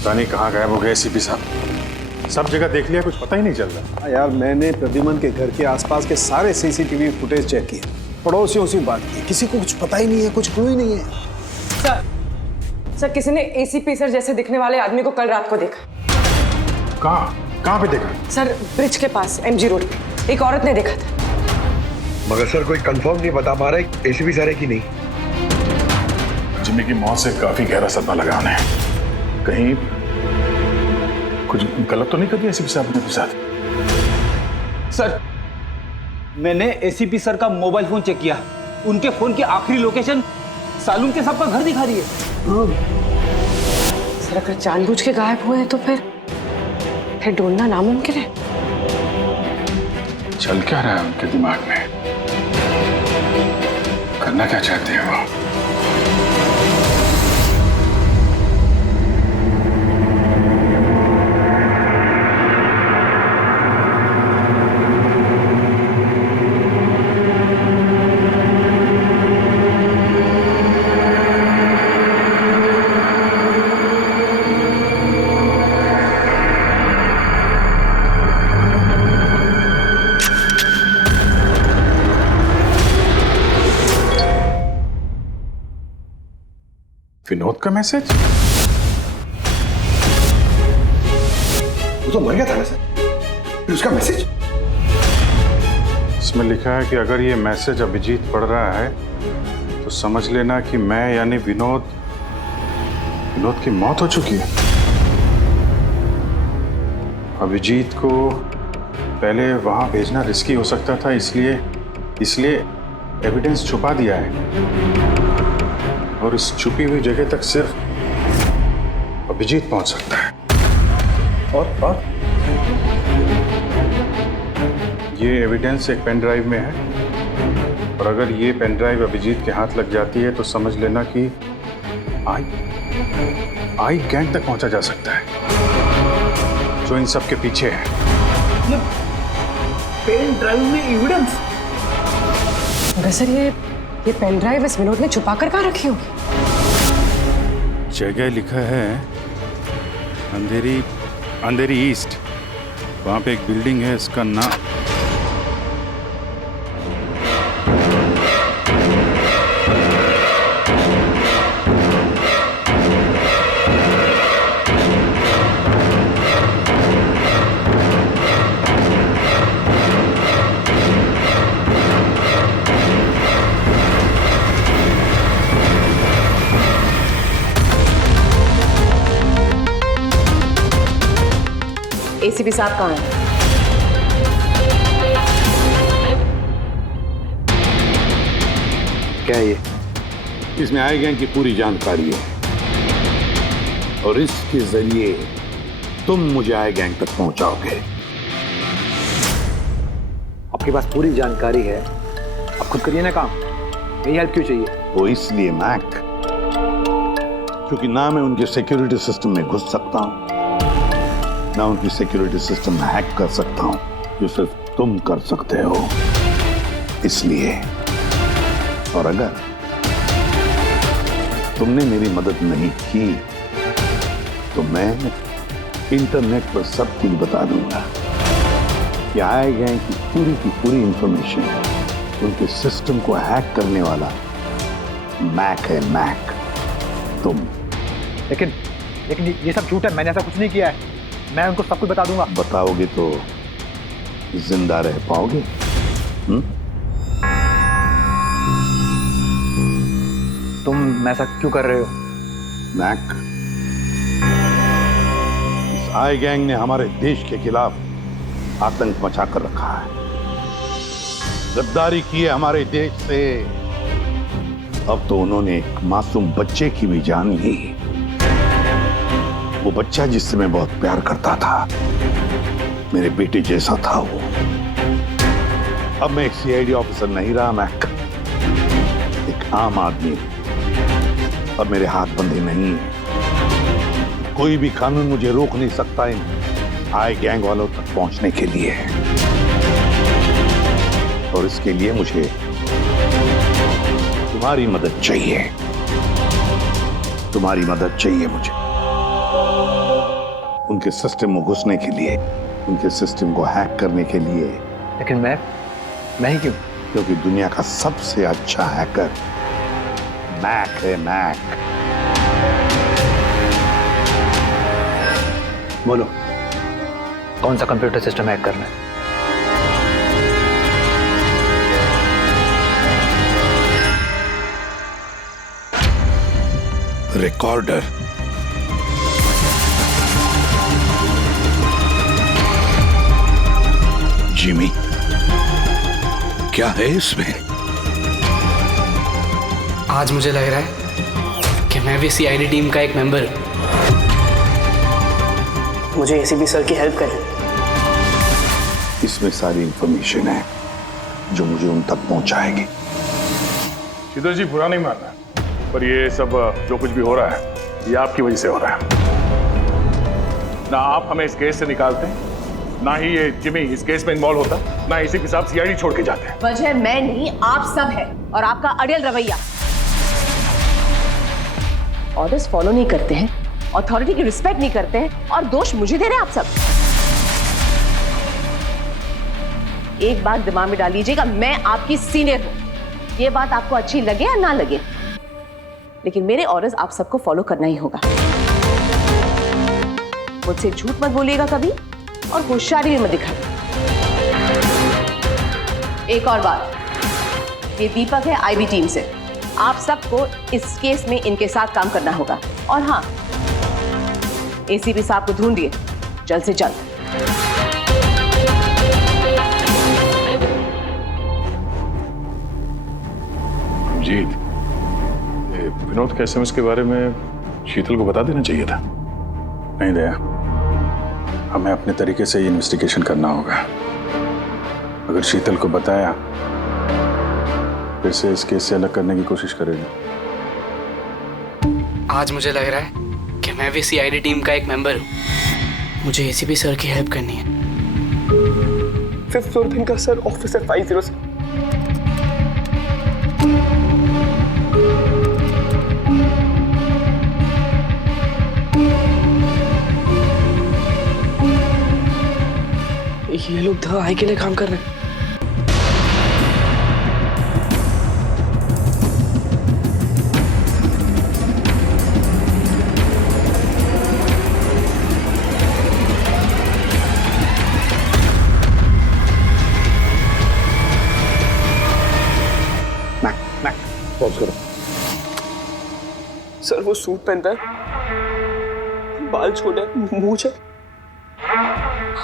पता नहीं कहाँ गायब हो गए एसीपी साहब। सब जगह देख लिया, कुछ पता ही नहीं चल रहा। यार मैंने प्रद्युमन के घर के आसपास के सारे सीसीटीवी फुटेज चेक किए, पड़ोसियों से बात की, किसी को कुछ पता ही नहीं है, कुछ क्लू ही नहीं है। सर किसी ने एसीपी सर जैसे दिखने वाले आदमी को कल रात को देखा। कहाँ पे देखा? सर ब्रिज के पास एमजी रोड पे एक औरत ने देखा था। मगर सर कोई कंफर्म नहीं बता पा रहा एसीपी सर है कि नहीं। जिम्मी की मौत से काफी गहरा सदमा लगा उन्हें। कहीं कुछ गलत तो नहीं कर दिया एसीपी साहब ने साथ? सर मैंने एसीपी सर का मोबाइल फोन चेक किया, उनके फोन की आखिरी लोकेशन सालून के साहब का घर दिखा रही है। सर अगर जानबूझ के गायब हुए हैं तो फिर ढूंढना नामुमकिन है। चल क्या रहा है उनके दिमाग में? करना क्या चाहते हैं वो? विनोद का मैसेज? वो तो मर गया था ना सर, फिर उसका मैसेज? इसमें लिखा है कि अगर ये मैसेज अभिजीत पढ़ रहा है तो समझ लेना कि मैं यानी विनोद की मौत हो चुकी है। अभिजीत को पहले वहां भेजना रिस्की हो सकता था, इसलिए एविडेंस छुपा दिया है और इस छुपी हुई जगह तक सिर्फ अभिजीत पहुंच सकता है। और ये एविडेंस एक पेन ड्राइव में है और अगर ये पेन ड्राइव अभिजीत के हाथ लग जाती है तो समझ लेना कि आई गैंग तक पहुंचा जा सकता है जो इन सब के पीछे है। ये पेन ड्राइव में एविडेंस? मगर सर ये पेन ड्राइव इस विनोद ने छुपा कर कहाँ रखी होगी? जगह लिखा है अंधेरी ईस्ट, वहां पे एक बिल्डिंग है, इसका नाम एसीपी साहब कहाँ हैं? क्या है ये? इसमें आई गैंग की पूरी जानकारी है और इसके जरिए तुम मुझे आई गैंग तक पहुंचाओगे। आपके पास पूरी जानकारी है, आप खुद करिए ना काम, मेरी हेल्प क्यों चाहिए? वो इसलिए मैक क्योंकि ना मैं उनके सिक्योरिटी सिस्टम में घुस सकता हूं, ना उनकी सिक्योरिटी सिस्टम में हैक कर सकता हूं, जो सिर्फ तुम कर सकते हो। इसलिए और अगर तुमने मेरी मदद नहीं की तो मैं इंटरनेट पर सब कुछ बता दूंगा कि आई गैंग की पूरी इंफॉर्मेशन उनके सिस्टम को हैक करने वाला मैक है, मैक। तुम लेकिन ये सब झूठ है, मैंने ऐसा कुछ नहीं किया है। मैं उनको सब कुछ बता दूंगा। बताओगे तो जिंदा रह पाओगे? तुम ऐसा क्यों कर रहे हो? मैक, इस आई गैंग ने हमारे देश के खिलाफ आतंक मचा कर रखा है, गद्दारी की है हमारे देश से। अब तो उन्होंने एक मासूम बच्चे की भी जान ली, वो बच्चा जिससे मैं बहुत प्यार करता था, मेरे बेटे जैसा था वो। अब मैं एक सीआईडी ऑफिसर नहीं रहा मैक, एक आम आदमी। अब मेरे हाथ बंधे नहीं है, कोई भी कानून मुझे रोक नहीं सकता इन आई गैंग वालों तक पहुंचने के लिए। और इसके लिए मुझे तुम्हारी मदद चाहिए, तुम्हारी मदद चाहिए मुझे। उनके सिस्टम में घुसने के लिए, उनके सिस्टम को हैक करने के लिए। लेकिन मैं ही क्यों? क्योंकि दुनिया का सबसे अच्छा हैकर मैक है, मैक। बोलो, कौन सा कंप्यूटर सिस्टम हैक करना है? रिकॉर्डर। जिमी, क्या है इसमें? आज मुझे लग रहा है कि मैं भी सीआईडी टीम का एक मेंबर हूं। मुझे एसीपी सर की हेल्प करें। इसमें सारी इंफॉर्मेशन है जो मुझे उन तक पहुंचाएगी। शीतल जी, बुरा नहीं मानना, पर ये सब जो कुछ भी हो रहा है ये आपकी वजह से हो रहा है। ना आप हमें इस केस से निकालते हैं, ना ही ये जिमी इस केस में इन्वॉल्व होता, ना एसीपी साहब सीआईडी छोड़ के जाते हैं। वजह मैं नहीं, आप सब है, और आपका अड़ियल रवैया। ऑर्डर्स फॉलो नहीं करते हैं, अथॉरिटी की रिस्पेक्ट नहीं करते हैं, और दोष मुझे दे रहे हैं आप सब। एक बात दिमाग में डाल लीजिएगा, मैं आपकी सीनियर हूं। ये बात आपको अच्छी लगे या ना लगे, लेकिन मेरे ऑर्डर्स आप सबको फॉलो करना ही होगा। मुझसे झूठ मत बोलिएगा कभी, और होशियारी भी मत दिखाइए। एक और बात, ये दीपक है आईबी टीम से। आप सबको इस केस में इनके साथ काम करना होगा। और हाँ, एसीपी साहब को ढूंढिए जल्द से जल्द। जीत, विनोद के एसएमएस के बारे में शीतल को बता देना चाहिए था। नहीं दया, हमें अपने तरीके से इन्वेस्टिगेशन करना होगा। अगर शीतल को बताया, फिर से इस केस से अलग करने की कोशिश करेगी। आज मुझे लग रहा है कि मैं भी सीआईडी टीम का एक मेंबर हूं। मुझे एसीपी सर की हेल्प करनी है। 5th floor thinker sir, office है 506। ये लोग द आई के लिए काम कर रहे हैं। मैक, पॉज करो। सर वो सूट पहनता है, बाल छोटे, मूंछ है,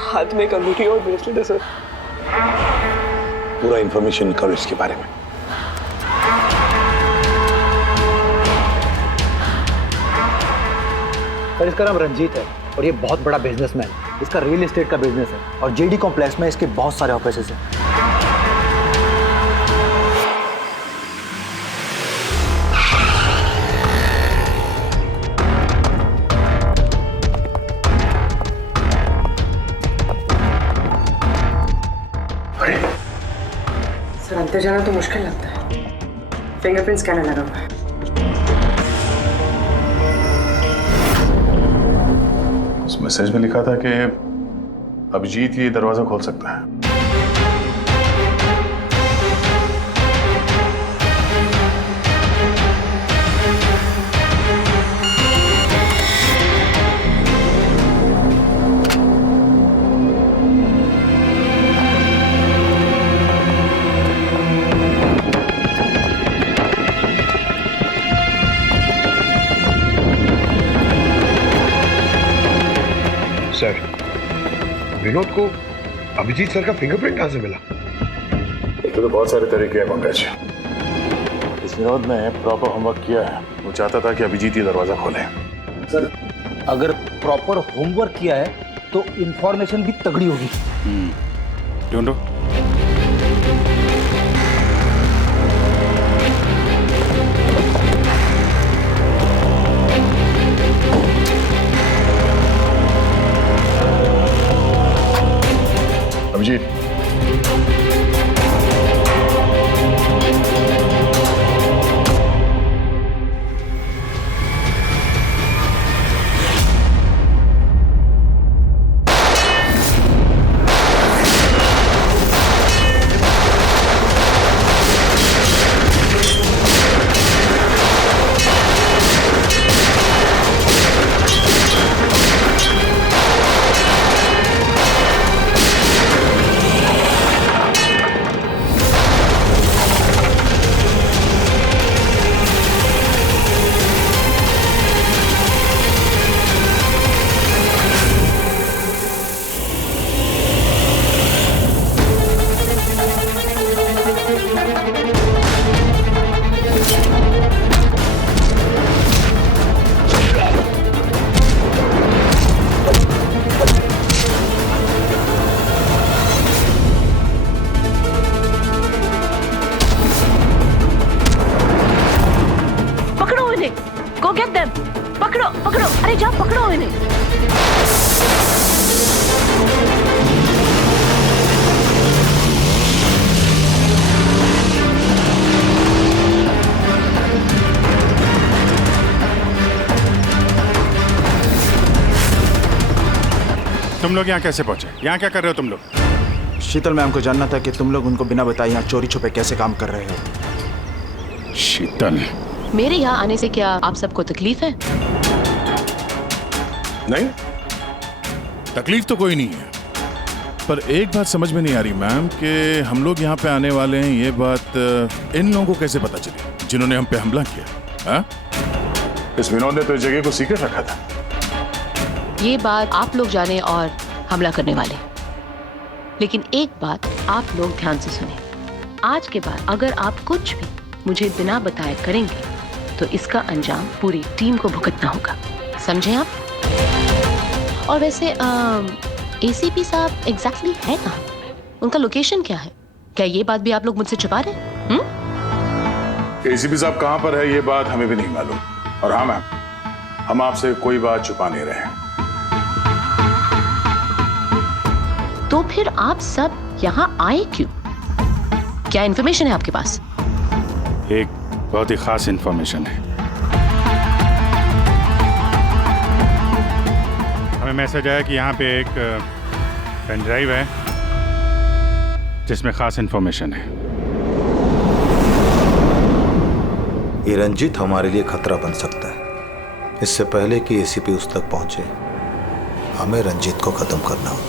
हाथ में कंगूठी और ब्रेसलेट है सर। पूरा इंफॉर्मेशन करो इसके बारे में। सर, इसका नाम रंजीत है और ये बहुत बड़ा बिजनेसमैन। इसका रियल एस्टेट का बिजनेस है और जेडी कॉम्प्लेक्स में इसके बहुत सारे ऑफिसेज हैं। सर, अंदर जाना तो मुश्किल लगता है। फिंगरप्रिंट स्कैनर लगा हुआ है। उस मैसेज में लिखा था कि अभिजीत ये दरवाजा खोल सकता है। सर, विनोद को अभिजीत सर का फिंगरप्रिंट कहां से मिला? तो बहुत सारे तरीके हैं पंकज। इस विनोद ने प्रॉपर होमवर्क किया है। वो चाहता था कि अभिजीत ये दरवाजा खोले। सर, अगर प्रॉपर होमवर्क किया है तो इंफॉर्मेशन भी तगड़ी होगी। ढूंढो। Abhijit, go get them. पकड़ो पकड़ो, अरे जाओ पकड़ो इन्हें। तुम लोग यहाँ कैसे पहुंचे? यहाँ क्या कर रहे हो तुम लोग? शीतल मैम को जानना था कि तुम लोग उनको बिना बताए यहाँ चोरी छुपे कैसे काम कर रहे हो। शीतल, मेरे यहाँ आने से क्या आप सबको तकलीफ है? नहीं, तकलीफ तो कोई नहीं है, पर एक बात समझ में नहीं आ रही मैम कि हम लोग यहाँ पे आने वाले हैं, ये बात इन लोगों को कैसे पता चली जिन्होंने हम पे हमला किया? हाँ? इस विनोद ने तो इस जगह को सीक्रेट रखा था। ये बात आप लोग जाने और हमला करने वाले। लेकिन एक बात आप लोग ध्यान से सुने, आज के बाद अगर आप कुछ भी मुझे बिना बताए करेंगे तो इसका अंजाम पूरी टीम को भुगतना होगा, समझे आप? और वैसे एसीपी साहब एग्जैक्टली है कहाँ? उनका लोकेशन क्या है? क्या ये बात भी आप लोग मुझसे छुपा रहे हैं? एसीपी साहब कहाँ पर है ये बात हमें भी नहीं मालूम। और हाँ मैम, हम आपसे कोई बात छुपा नहीं रहे हैं। तो फिर आप सब यहाँ आए क्यों? क्या इन्फॉर्मेशन है आपके पास? एक बहुत ही खास इंफॉर्मेशन है। हमें मैसेज आया कि यहाँ पे एक पेन ड्राइव है जिसमें खास इंफॉर्मेशन है। ये रंजीत हमारे लिए खतरा बन सकता है। इससे पहले कि एसीपी उस तक पहुंचे, हमें रंजीत को खत्म करना होगा।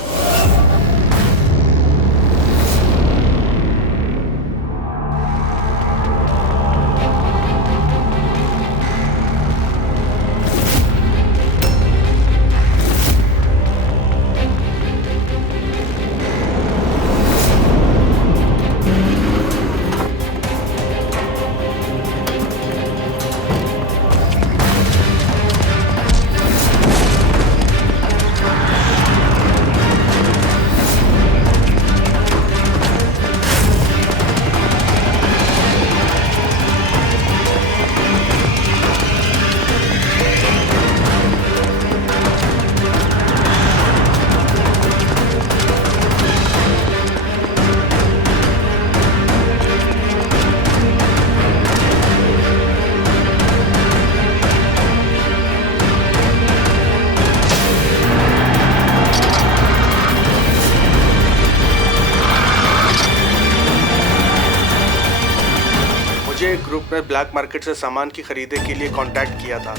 ग्रुप ने ब्लैक मार्केट से सामान की खरीदे के लिए कांटेक्ट किया था।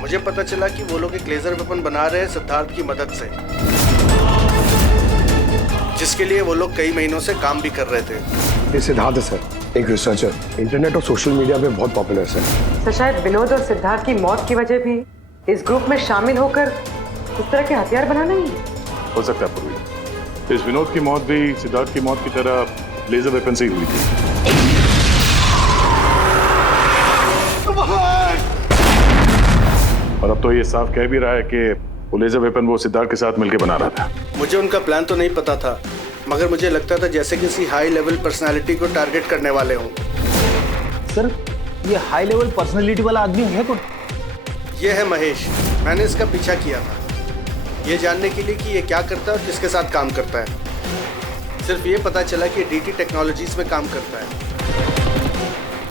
मुझे पता चला कि वो लोग एक लेजर वेपन बना रहे हैं सिद्धार्थ की मदद से, जिसके लिए वो लोग कई महीनों से काम भी कर रहे थे। ये सिद्धार्थ है सर, एक रिसर्चर, इंटरनेट और सोशल मीडिया पे बहुत पॉपुलर सर। तो शायद विनोद और सिद्धार्थ की मौत की वजह भी इस ग्रुप में शामिल होकर इस तरह के हथियार बनाना ही है। हो सकता है पूर्वी, इस विनोद की मौत भी सिद्धार्थ की मौत की तरह लेजर वेपन से ही हुई थी। और अब तो ये साफ कह भी रहा है कि वो लेजर वेपन वो सिद्धार्थ के साथ मिलकर बना रहा था। मुझे उनका प्लान तो नहीं पता था, मगर मुझे लगता था जैसे किसी हाई लेवल पर्सनालिटी को टारगेट करने वाले हों। सर, ये हाई लेवल पर्सनालिटी वाला आदमी है कौन? ये है महेश। मैंने इसका पीछा किया था ये जानने के लिए कि ये क्या करता है और किसके साथ काम करता है। सिर्फ ये पता चला कि डीटी टेक्नोलॉजीज में काम करता है।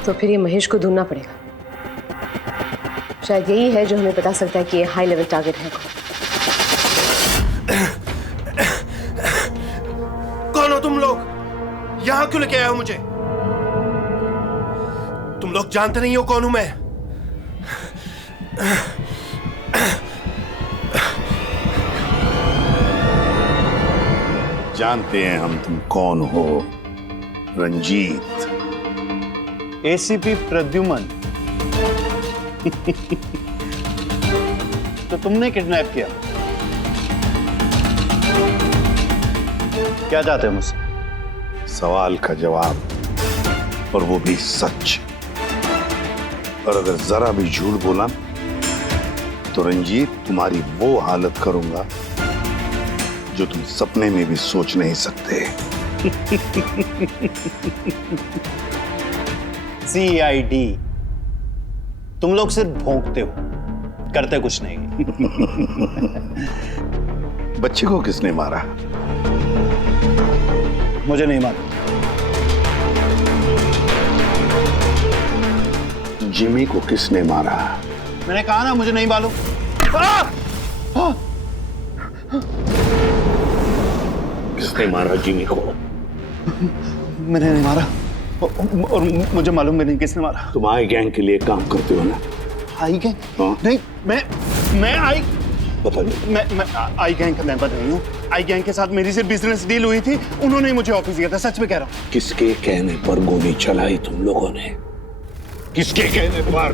तो फिर ये महेश को ढूंढना पड़ेगा। शायद यही है जो हमें बता सकता है कि ये हाई लेवल टारगेट है कौन हो तुम लोग? यहां क्यों लेके आए हो मुझे? तुम लोग जानते नहीं हो कौन हूं मैं। जानते हैं हम तुम कौन हो, रंजीत। एसीपी प्रद्युमन। तो तुमने किडनैप किया? क्या चाहते हो मुझसे? सवाल का जवाब, और वो भी सच। और अगर जरा भी झूठ बोला तो रंजीत तुम्हारी वो हालत करूंगा जो तुम सपने में भी सोच नहीं सकते। CID तुम लोग सिर्फ भौंकते हो, करते कुछ नहीं। बच्चे को किसने मारा? मुझे नहीं मालूम। जिमी को किसने मारा? मैंने कहा ना मुझे नहीं मालूम। किसने मारा जिमी को? मैंने नहीं मारा और मुझे मालूम भी नहीं किसने मारा। तुम आई गैंग के लिए काम करते हो ना? आई गैंग? हाँ। नहीं, मैं आई पता नहीं। मैं आई गैंग का मेंबर नहीं हूँ। आई गैंग के साथ मेरी सिर्फ बिजनेस डील हुई थी, उन्होंने ही मुझे ऑफिस दिया था, सच में कह रहा हूँ। किसके कहने पर गोली चलाई तुम लोगों ने? किसके कहने पर?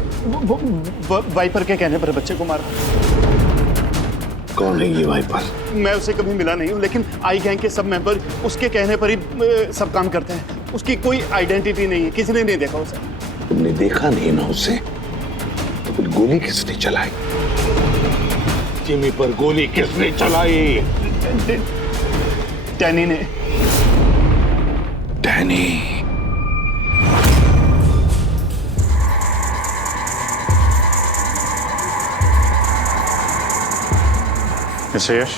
वाइपर के कहने पर बच्चे को मारा। कौन है ये वाइपर? मैं उसे कभी मिला नहीं हूँ, लेकिन आई गैंग के सब मेंबर उसके कहने पर ही सब काम करते हैं। उसकी कोई आइडेंटिटी नहीं है, किसी ने नहीं देखा उसे। तुमने देखा नहीं ना उसे, तो फिर गोली किसने चलाई? जिमी पर गोली किसने चलाई? डैनी ने। डैनी? मिस्टर यश,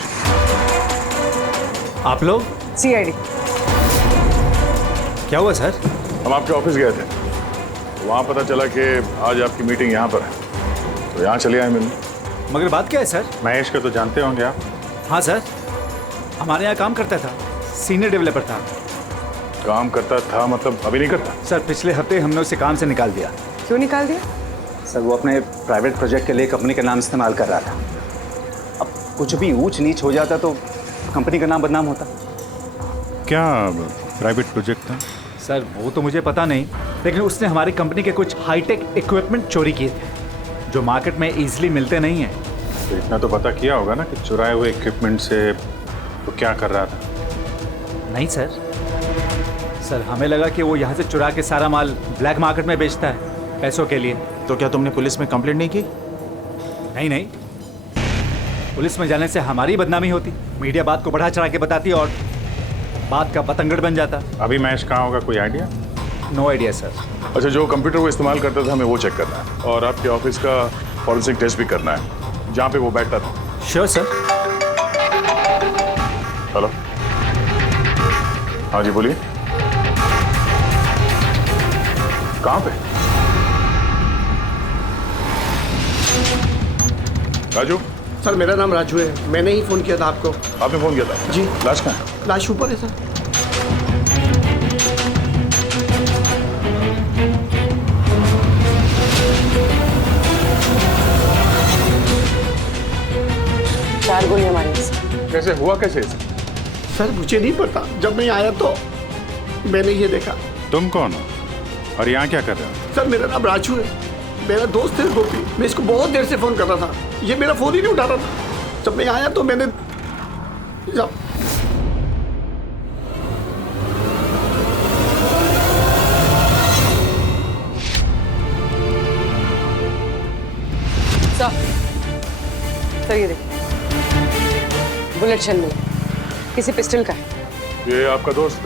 आप लोग? सीआईडी। क्या हुआ सर? हम आपके ऑफिस गए थे, वहाँ पता चला कि आज आपकी मीटिंग यहाँ पर है, तो यहाँ चले आए मिलने। मगर बात क्या है सर? महेश का तो जानते होंगे आप। हाँ सर, हमारे यहाँ काम करता था, सीनियर डेवलपर था। काम करता था मतलब अभी नहीं करता? सर पिछले हफ्ते हमने उसे काम से निकाल दिया। क्यों निकाल दिया? सर वो अपने प्राइवेट प्रोजेक्ट के लिए कंपनी का नाम इस्तेमाल कर रहा था। अब कुछ भी ऊंच नीच हो जाता तो कंपनी का नाम बदनाम होता। क्या प्राइवेट प्रोजेक्ट था? सर वो तो मुझे पता नहीं, लेकिन उसने हमारी कंपनी के कुछ हाईटेक इक्विपमेंट चोरी किए थे जो मार्केट में इजीली मिलते नहीं हैं। तो इतना तो पता किया होगा ना कि चुराए हुए इक्विपमेंट से वो क्या कर रहा था? नहीं सर, सर हमें लगा कि वो यहाँ से चुरा के सारा माल ब्लैक मार्केट में बेचता है पैसों के लिए। तो क्या तुमने पुलिस में कंप्लेंट नहीं की? नहीं नहीं, पुलिस में जाने से हमारी बदनामी होती, मीडिया बात को बढ़ा चढ़ा के बताती और बात का पतंगड़ बन जाता। अभी महेश कहाँ होगा, कोई आइडिया? No idea sir. अच्छा, जो कंप्यूटर वो इस्तेमाल करता था हमें वो चेक करना है, और आपके ऑफिस का फॉरेंसिक टेस्ट भी करना है जहाँ पे वो बैठता था। Sure sir. हेलो, हाँ जी बोलिए, कहाँ पे? राजू? सर मेरा नाम राजू है, मैंने ही फोन किया था आपको। आपने फोन किया था? जी। लाश कहाँ है? लाश ऊपर है सर। चार गोली हमारे पास। कैसे हुआ, कैसे? सर मुझे नहीं पता, जब मैं आया तो मैंने ये देखा। तुम कौन हो और यहाँ क्या कर रहे हो? सर मेरा नाम राजू है, मेरा दोस्त है गोपी। मैं इसको बहुत देर से फोन कर रहा था, ये मेरा फोन ही नहीं उठा रहा था। जब मैं आया तो मैंने सर ये देखिए, बुलेट शेल मिला, किसी पिस्टल का है। ये आपका दोस्त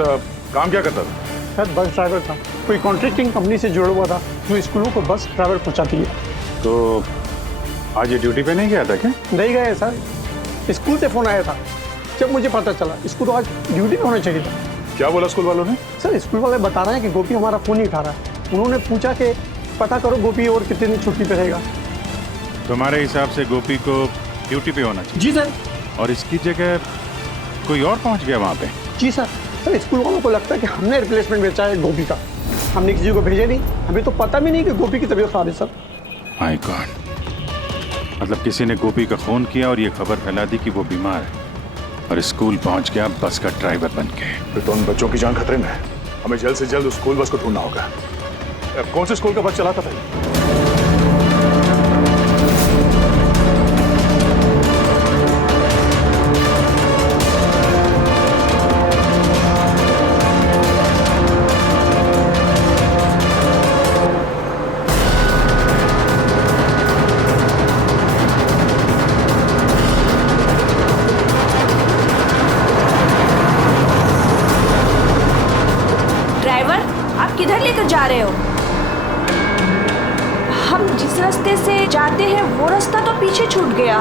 काम क्या करता था? सर बस ड्राइवर था, कोई कॉन्ट्रैक्टिंग कंपनी से जुड़ा हुआ था जो स्कूलों को बस ड्राइवर पहुंचाती है। तो आज ये ड्यूटी पे नहीं गया था क्या? नहीं गए सर, स्कूल से फोन आया था, जब मुझे पता चला इसको तो आज ड्यूटी पे होना चाहिए था। क्या बोला स्कूल वालों ने? सर स्कूल वाले बता रहे हैं कि गोपी हमारा फोन नहीं उठा रहा है। उन्होंने पूछा कि पता करो गोपी और कितने दिन छुट्टी पे रहेगा। तुम्हारे हिसाब से गोपी को ड्यूटी पे होना चाहिए? जी सर। और इसकी जगह कोई और पहुंच गया वहाँ पे? जी सर। सर स्कूल वालों को लगता है कि हमने रिप्लेसमेंट बेचा है गोपी का, हमने किसी को भेजा नहीं, हमें तो पता भी नहीं कि गोपी की तबीयत खराब है सर। माय गॉड, मतलब किसी ने गोपी का फोन किया और ये खबर फैला दी कि वो बीमार है और स्कूल पहुंच गया बस का ड्राइवर बन के। फिर तो उन बच्चों की जान खतरे में है, हमें जल्द से जल्द उस स्कूल बस को ढूंढना होगा। कौन से स्कूल का बस चलाता था? ड्राइवर, आप किधर लेकर जा रहे हो? से जाते हैं वो रास्ता तो पीछे छूट गया।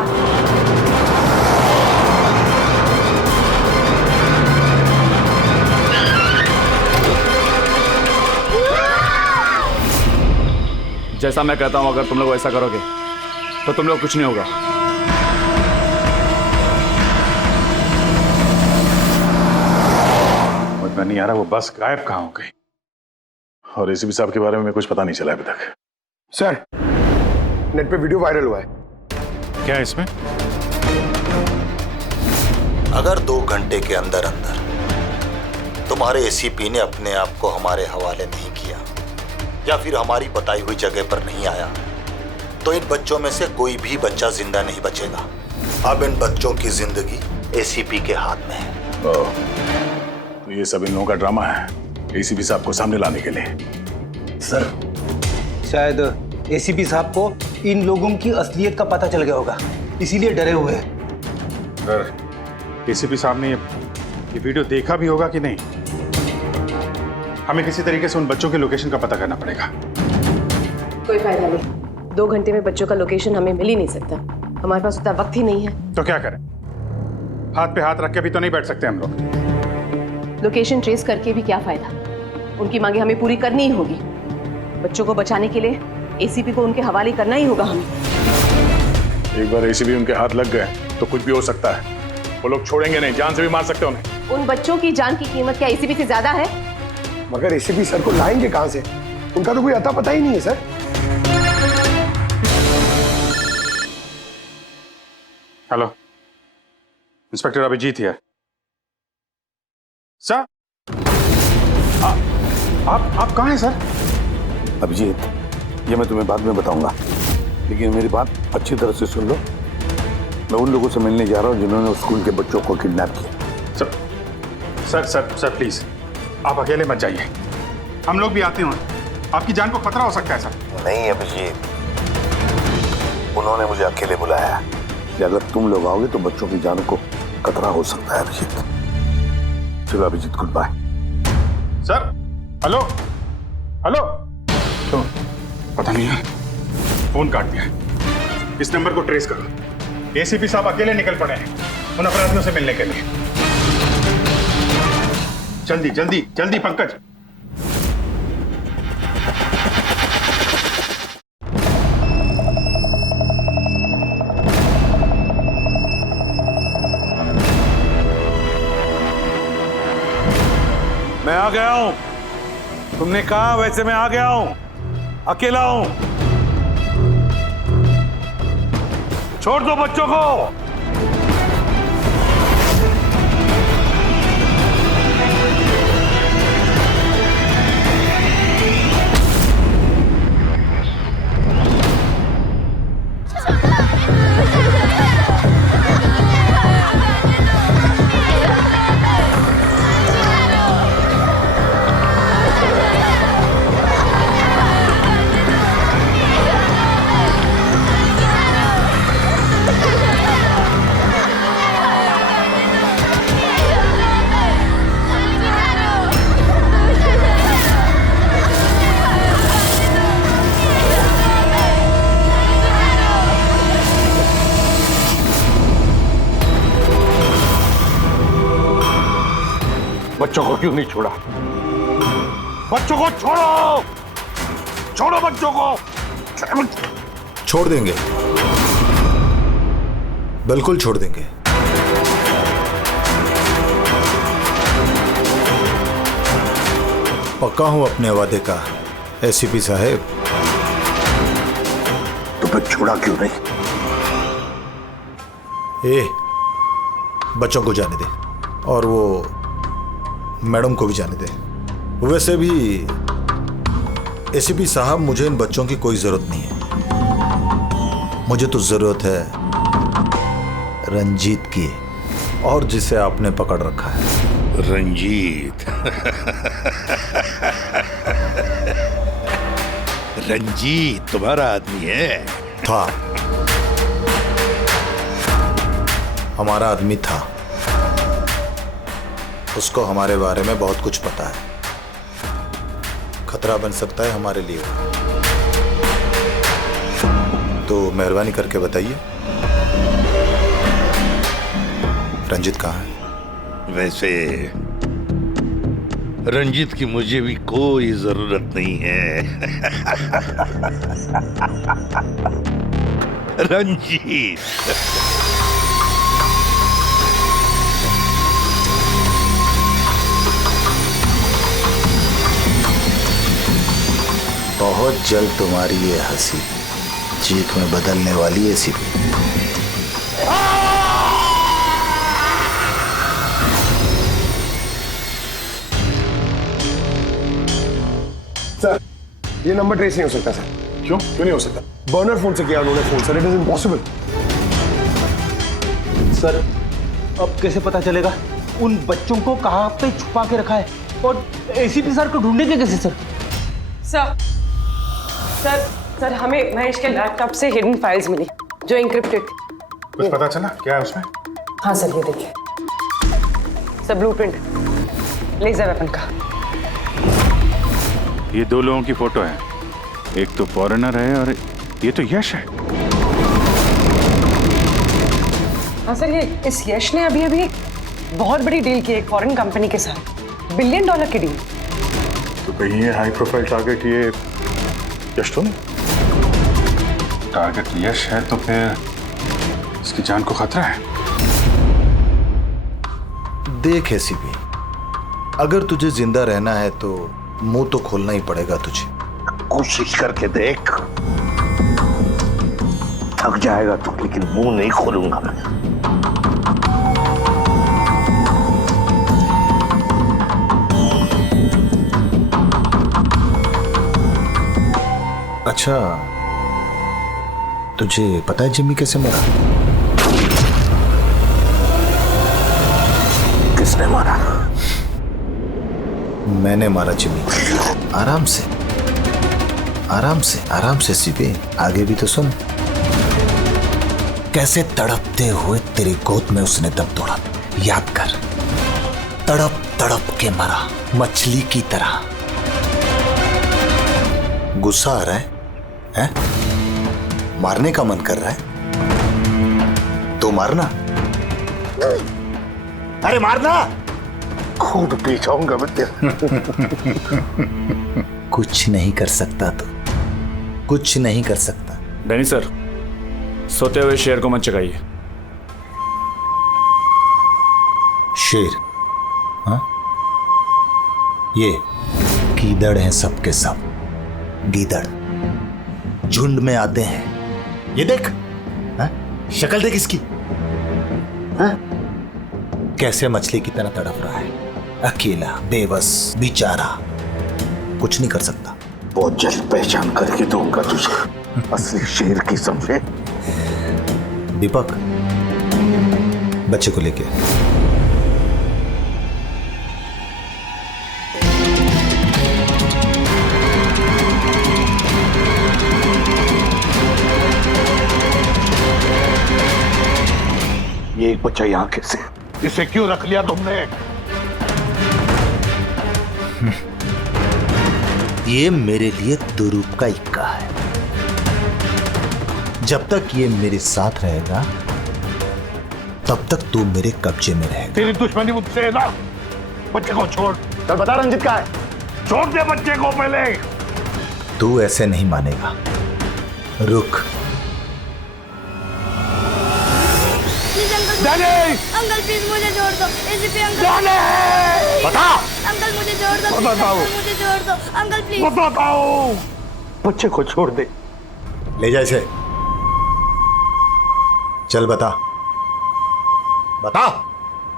जैसा मैं कहता हूं अगर तुम लोग ऐसा करोगे तो तुम लोग कुछ नहीं होगा। मुझे नहीं आ रहा वो बस गायब कहाँ हो गई और एसीपी साहब के बारे में कुछ पता नहीं चला अभी तक। सर, नेट पे वीडियो वायरल हुआ है। क्या है इसमें? अगर 2 घंटे के अंदर अंदर तुम्हारे एसीपी ने अपने आप को हमारे हवाले नहीं किया या फिर हमारी बताई हुई जगह पर नहीं आया तो इन बच्चों में से कोई भी बच्चा जिंदा नहीं बचेगा। अब इन बच्चों की जिंदगी एसीपी के हाथ में है। तो ये सब इन लोगों का ड्रामा है एसीपी साहब को सामने लाने के लिए। सर, शायद एसीपी साहब को इन लोगों की असलियत का पता चल गया होगा, इसीलिए डरे हुए हैं। सर, एसीपी साहब ने ये वीडियो देखा भी होगा कि नहीं? हमें किसी तरीके से उन बच्चों के लोकेशन का पता करना पड़ेगा। कोई फायदा नहीं, 2 घंटे में बच्चों का लोकेशन हमें मिल ही नहीं सकता। हमारे पास उतना वक्त ही नहीं है। तो क्या करें? हाथ पे हाथ रख के भी तो नहीं बैठ सकते हम लोग। लोकेशन ट्रेस करके भी क्या फायदा? उनकी मांगे हमें पूरी करनी ही होगी। बच्चों को बचाने के लिए एसीपी को उनके हवाले करना ही होगा हमें। एक बार एसीपी उनके हाथ लग गए तो कुछ भी हो सकता है। वो लोग छोड़ेंगे नहीं, जान से भी मार सकते उन्हें। उन बच्चों की जान की कीमत क्या एसीपी से ज्यादा है? मगर एसीपी सर को लाएंगे कहां से? उनका तो कोई अता पता ही नहीं है sir. Hello, inspector Abhijit here. Sir, आप कहाँ हैं सर? अभिजीत, ये मैं तुम्हें बाद में बताऊंगा, लेकिन मेरी बात अच्छी तरह से सुन लो। मैं उन लोगों से मिलने जा रहा हूँ जिन्होंने स्कूल के बच्चों को किडनैप किया। सर प्लीज आप अकेले मत जाइए, हम लोग भी आते हैं। आपकी जान को खतरा हो सकता है सर। नहीं अभिजीत, उन्होंने मुझे अकेले बुलाया है कि अगर तुम लोग आओगे तो बच्चों की जान को खतरा हो सकता है। अभिजीत, चलो Abhijit, good bye. Sir, hello hello, तो पता नहीं है, फोन काट दिया। इस नंबर को ट्रेस करो। एसीपी साहब अकेले निकल पड़े हैं उन अपराधियों से मिलने के लिए। जल्दी जल्दी जल्दी पंकज। मैं आ गया हूं। तुमने कहा वैसे मैं आ गया हूं, अकेला हूं। छोड़ दो बच्चों को। बच्चों को क्यों नहीं छोड़ा? बच्चों को छोड़ो, छोड़ो बच्चों को। छोड़ देंगे, बिल्कुल छोड़ देंगे। पक्का हूं अपने वादे का एसीपी साहब। तो फिर छोड़ा क्यों नहीं? बच्चों को जाने दे और वो मैडम को भी जाने दे। वैसे भी एसीपी साहब, मुझे इन बच्चों की कोई जरूरत नहीं है। मुझे तो जरूरत है रंजीत की, और जिसे आपने पकड़ रखा है। रंजीत? रंजीत तुम्हारा आदमी है? था, हमारा आदमी था। उसको हमारे बारे में बहुत कुछ पता है। खतरा बन सकता है हमारे लिए। तो मेहरबानी करके बताइए, रंजित कहाँ है? वैसे रंजीत की मुझे भी कोई जरूरत नहीं है। रंजीत बहुत जल्द तुम्हारी ये हंसी चीख में बदलने वाली है एसीपी। सर, ये नंबर ट्रेस नहीं हो सकता सर। क्यों नहीं हो सकता? बर्नर फोन से किया उन्होंने phone sir, it is impossible. Sir अब कैसे पता चलेगा उन बच्चों को कहाँ पे छुपा के रखा है, और एसीपी सर को ढूंढेंगे कैसे सर? सर हमें महेश के लैपटॉप से हिडन फाइल्स मिली जो इंक्रिप्टेड थी। कुछ पता चला क्या है उसमें? हाँ सर, ये देखिए सर, ब्लूप्रिंट लेजर वेपन का। ये दो लोगों की फोटो है, एक तो फॉरेनर है और ये तो यश है। हाँ सर, ये इस यश ने अभी अभी बहुत बड़ी डील की एक फॉरेन कंपनी के साथ, $1 बिलियन की डील। तो कहीं ये हाई प्रोफाइल टारगेट ये यश तो नहीं? टारगेट यश है तो फिर इसकी जान को खतरा है। देख एसीपी, अगर तुझे जिंदा रहना है तो मुंह तो खोलना ही पड़ेगा तुझे। कोशिश करके देख, थक जाएगा तो, लेकिन मुंह नहीं खोलूंगा मैं। अच्छा, तुझे पता है जिम्मी कैसे मरा? किसने मारा? मैंने मारा जिम्मी। आराम से आराम से सीबे, आगे भी तो सुन। कैसे तड़पते हुए तेरी गोद में उसने दम तोड़ा, याद कर। तड़प तड़प के मरा, मछली की तरह। गुस्सा आ रहा है? मारने का मन कर रहा है तो मारना। अरे मारना, खुद पी जाऊंगा मैं तेरा। कुछ नहीं कर सकता तो, कुछ नहीं कर सकता। डैनी सर, सोते हुए शेर को मत चगाइए। शेर? हाँ, ये गीदड़ हैं सबके सब। गीदड़ झुंड में आते हैं। ये देख, शक्ल देख इसकी, कैसे मछली की तरह तड़प रहा है, अकेला, बेबस, बेचारा, कुछ नहीं कर सकता। बहुत जल्द पहचान करके दूंगा तुझे असली शेर की, समझे? दीपक, बच्चे को लेके ये एक बच्चा यहाँ कैसे? इसे क्यों रख लिया तुमने? ये मेरे लिए दुरूप का इक्का है। जब तक ये मेरे साथ रहेगा तब तक तू मेरे कब्जे में रहेगा। तेरी दुश्मनी मुझसे है ना? बच्चे को छोड़। चल बता रंजित कहाँ है? छोड़ दे बच्चे को पहले। तू ऐसे नहीं मानेगा, रुक। अंकल प्लीज मुझे छोड़ दो। एसीपी अंकल, बता। अंकल मुझे छोड़ दो, मुझे छोड़ दो अंकल प्लीज। बताओ, बच्चे को छोड़ दे। ले जा इसे। चल बता। बता।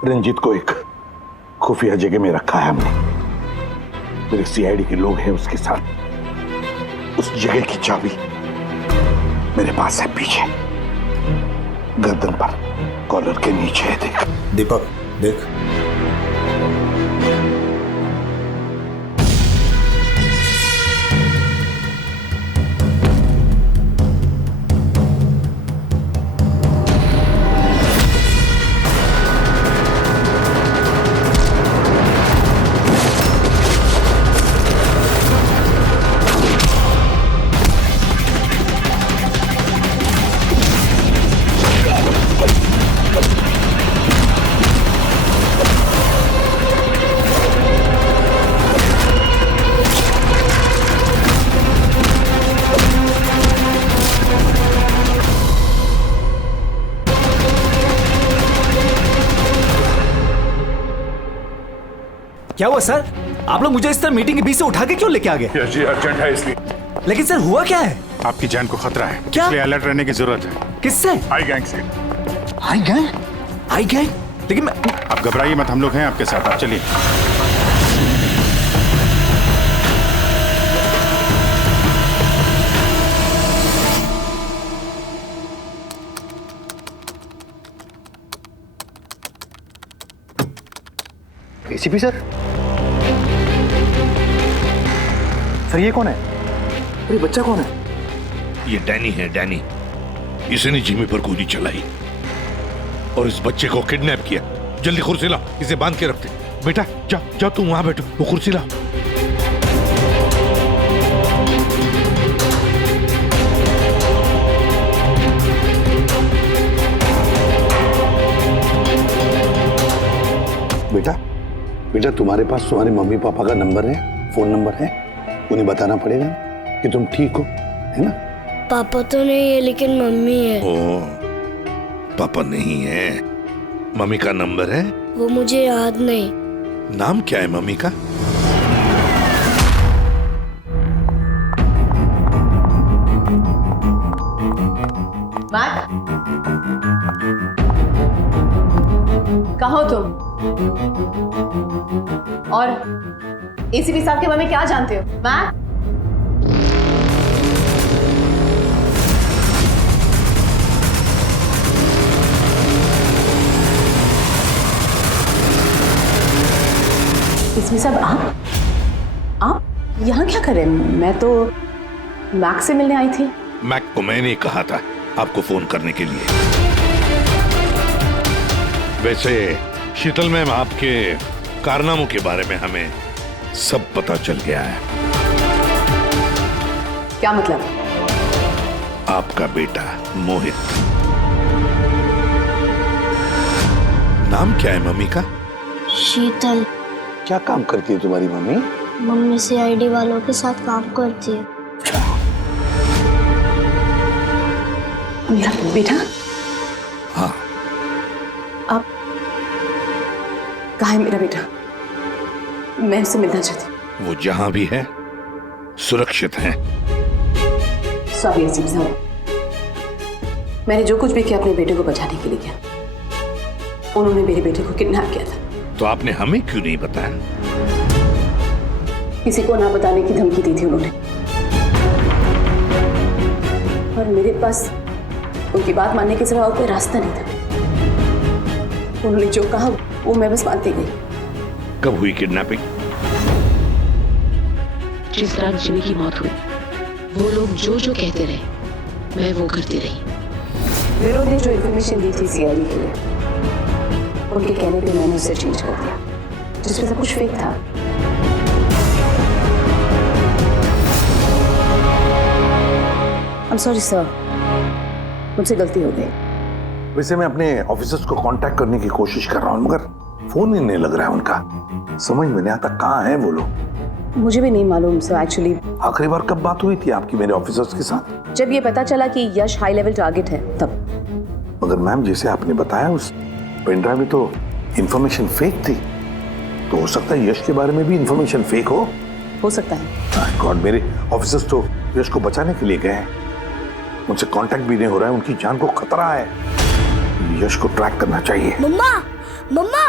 रंजीत को एक खुफिया जगह में रखा है हमने। मेरे सीआईडी के लोग हैं उसके साथ। उस जगह की चाबी मेरे पास है, पीछे गर्दन पर कॉलर के नीचे है। देख दीपक, देख। क्या हुआ सर? आप लोग मुझे इस तरह मीटिंग के बीच से उठा के क्यों लेके आ गए? यश जी अर्जेंट है इसलिए। लेकिन सर हुआ क्या है? आपकी जान को खतरा है, क्या? इसलिए अलर्ट रहने की जरूरत है। किससे? आई गैंग से। आई गैंग? आई गैंग? लेकिन आप घबराइए मत, हम लोग हैं आपके साथ, आप चलिए। ACP sir? सर ये कौन है? अरे बच्चा कौन है? ये डैनी है, डैनी। इसने जिमी पर गोली चलाई और इस बच्चे को किडनैप किया। जल्दी कुर्सी ला, इसे बांध के रखते। बेटा जाओ जाओ, तुम वहां बैठो, वो कुर्सी ला। बेटा बेटा, तुम्हारे पास तुम्हारे मम्मी पापा का नंबर है, फोन नंबर है? उन्हें बताना पड़ेगा कि तुम ठीक हो, है ना? पापा तो नहीं है लेकिन मम्मी है। ओ, पापा नहीं है, मम्मी का नंबर है? वो मुझे याद नहीं। नाम क्या है मम्मी का? कहाँ हो तुम? और एसीपी साहब के बारे में क्या जानते हो? मैट? एसीपी साहब आप यहाँ क्या कर रहे हैं? मैं तो मैक से मिलने आई थी। मैक को मैंने कहा था आपको फोन करने के लिए। वैसे शीतल मैम, आपके कारनामों के बारे में हमें सब पता चल गया है। क्या मतलब? आपका बेटा मोहित। नाम क्या है मम्मी का? शीतल। क्या काम करती है तुम्हारी मम्मी? मम्मी सीआईडी वालों के साथ काम करती है। मेरा बेटा? हाँ। आप कहाँ है मेरा बेटा? मैं उससे मिलना चाहती हूँ। वो जहां भी है सुरक्षित है। सॉरी एसीपी साहब, मैंने जो कुछ भी किया अपने बेटे को बचाने के लिए किया। उन्होंने मेरे बेटे को किडनैप किया था। तो आपने हमें क्यों नहीं बताया? किसी को ना बताने की धमकी दी थी उन्होंने, और मेरे पास उनकी बात मानने के सिवा और कोई रास्ता नहीं था। उन्होंने जो कहा वो मैं बस मानती गई। कब हुई किडनैपिंग? जिस रात जिमी की मौत हुई, वो लोग जो जो कहते रहे मैं वो करती रही। वीरो ने जो इन्फॉर्मेशन दी थी सीआईडी के लिए, उनके कहने पे मैंने उसे चेंज कर दिया, जिसमें सब कुछ फेक था। I'm sorry sir, मुझसे गलती हो गई। वैसे मैं अपने ऑफिसर्स को कांटेक्ट करने की कोशिश कर रहा हूँ, मगर फोन ही नहीं लग रहा है उनका। समझ में नहीं आता कहाँ हैं वो लोग। मुझे भी नहीं मालूम सर एक्चुअली। आखिरी बार कब बात हुई थी आपकी मेरे ऑफिसर्स के साथ? जब ये पता चला कि यश हाई लेवल टारगेट है तब। मगर मैम, जैसे आपने बताया उस पेन ड्राइव में तो इंफॉर्मेशन फेक थी, तो हो सकता है यश के बारे में भी इंफॉर्मेशन फेक हो सकता है। गॉड, मेरे ऑफिसर्स तो यश को बचाने के लिए गए हैं, उनसे कांटेक्ट भी नहीं हो रहा है, उनकी जान को खतरा है। यश को ट्रैक करना चाहिए। मम्मा, मम्मा।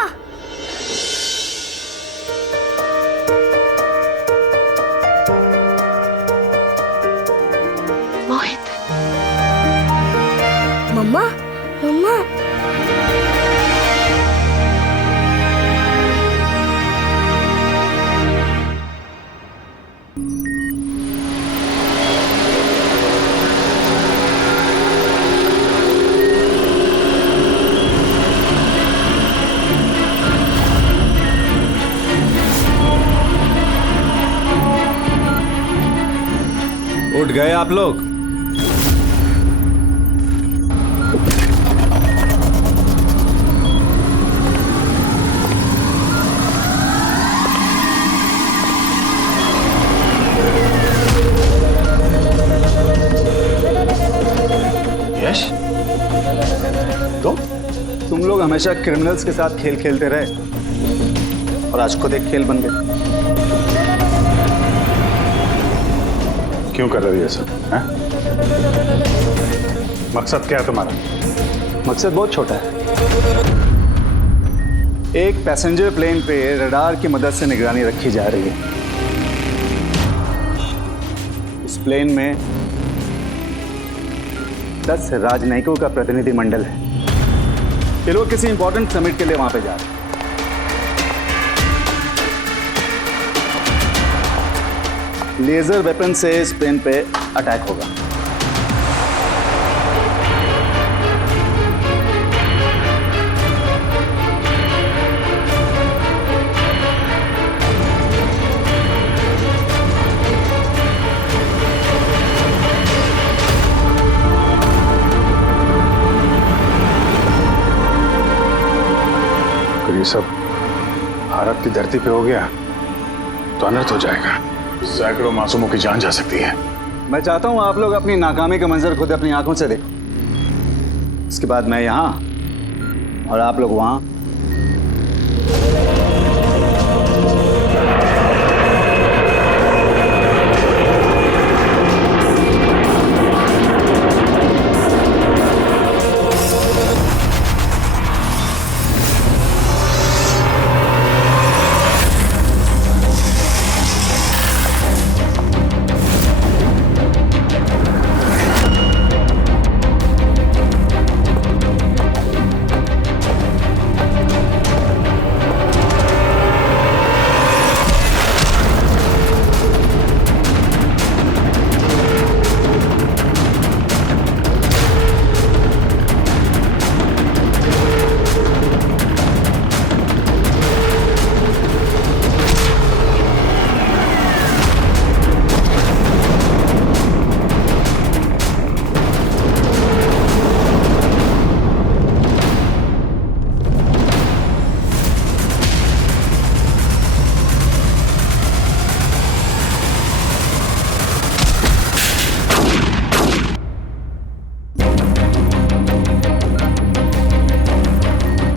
मोहित। मम्मा, मम्मा। उठ गए आप लोग? यश, तुम लोग हमेशा क्रिमिनल्स के साथ खेल खेलते रहे और आज खुद एक खेल बन गए। क्यों कर रही है सब? मकसद क्या है तुम्हारा? मकसद बहुत छोटा है। एक पैसेंजर प्लेन पे रडार की मदद से निगरानी रखी जा रही है। इस प्लेन में 10 राजनयिकों का प्रतिनिधि मंडल है। ये लोग किसी इंपॉर्टेंट समिट के लिए वहां पे जा रहे हैं। लेजर वेपन से इस प्लेन पे अटैक होगा। अगर ये सब भारत की धरती पे हो गया तो अनर्थ हो जाएगा। सैकड़ों मासूमों की जान जा सकती है। मैं चाहता हूं आप लोग अपनी नाकामी का मंजर खुद अपनी आंखों से देखो। इसके बाद मैं यहां और आप लोग वहां।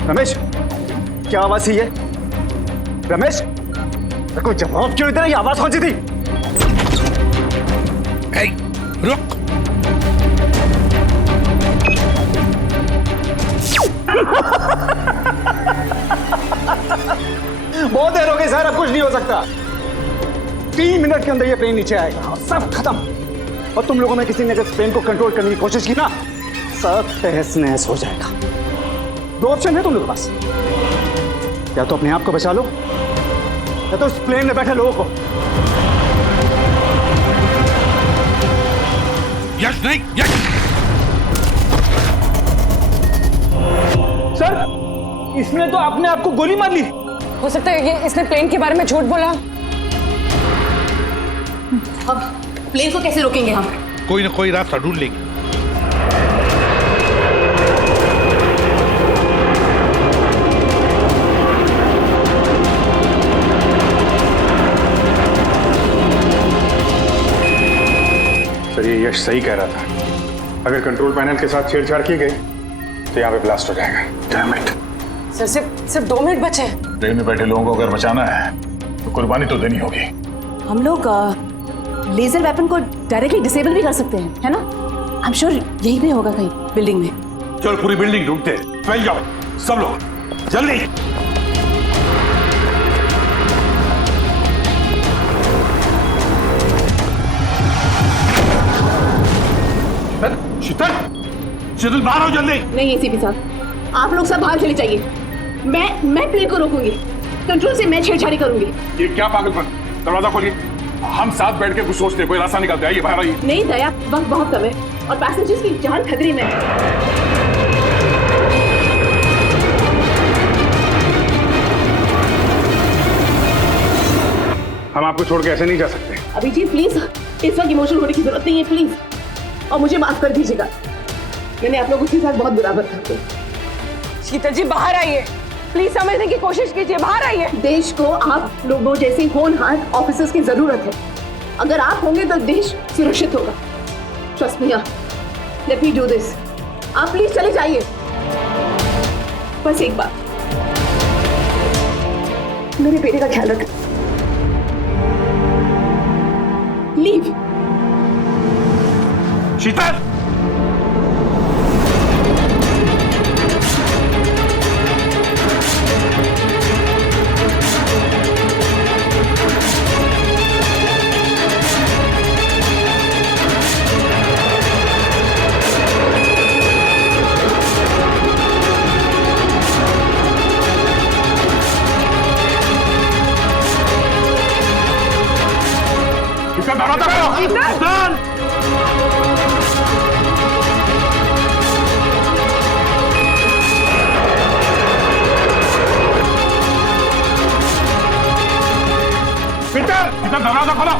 रमेश, क्या आवाज थी ये? रमेश, कोई जवाब क्यों इधर? ये आवाज कौन सी थी? रुक। बहुत देर हो गई सर, अब कुछ नहीं हो सकता। 3 मिनट के अंदर ये प्लेन नीचे आएगा और सब खत्म। और तुम लोगों में किसी ने अगर प्लेन को कंट्रोल करने की कोशिश की ना, सब तहस नहस हो जाएगा। 2 ऑप्शन है तुम लोगों के पास, या तो अपने आप को बचा लो या तो उस प्लेन में बैठे लोगों को। यश नहीं, यश। सर, इसने तो अपने आप को गोली मार ली। हो सकता है ये इसने प्लेन के बारे में झूठ बोला। अब प्लेन को कैसे रोकेंगे हम? कोई ना कोई रास्ता ढूंढ लेंगे। सर, ये यश सही कह रहा था। अगर कंट्रोल पैनल के साथ छेड़छाड़ की गई तो यहाँ पे ब्लास्ट हो जाएगा। Damn it. सर, सिर्फ 2 मिनट बचे हैं। ट्रेन में बैठे लोगों को अगर बचाना है तो कुर्बानी तो देनी होगी। हम लोग लेजर वेपन को डायरेक्टली डिसेबल भी कर सकते हैं, है ना? आई एम श्योर यही भी होगा कहीं बिल्डिंग में। चलो पूरी बिल्डिंग ढूंढते हैं। फैल जाओ सब लोग, जल्दी। शीतल, शीतल बाहर आओ जल्दी। नहीं एसीपी साहब, आप लोग सब बाहर चले जाइए। मैं प्लेन को रोकूंगी, कंट्रोल से मैं छेड़छाड़ी करूंगी। ये क्या पागलपन? दरवाजा खोलिए, हम साथ बैठ के कुछ सोचते हैं, कोई रास्ता निकलते हैं। आइए बाहर आइए। नहीं दया, वक्त बहुत कम है और पैसेंजर्स की जान खतरे में है। हम आपको छोड़ के ऐसे नहीं जा सकते। अभिजीत प्लीज, इस वक्त इमोशनल होने की जरूरत नहीं है प्लीज, और मुझे माफ कर दीजिएगा। मैंने आप लोगों के साथ बहुत बुरा बर्ताव किया। शीतल जी बाहर आइए, प्लीज समझने की कोशिश कीजिए, बाहर आइए। देश को आप लोगों जैसे होनहार ऑफिसर्स की जरूरत है। अगर आप होंगे तो देश सुरक्षित होगा। Trust me, let me do this. आप प्लीज चले जाइए। बस एक बार, मेरे बेटे का ख्याल रख। लीव। शीतल, दरवाजा खोलो।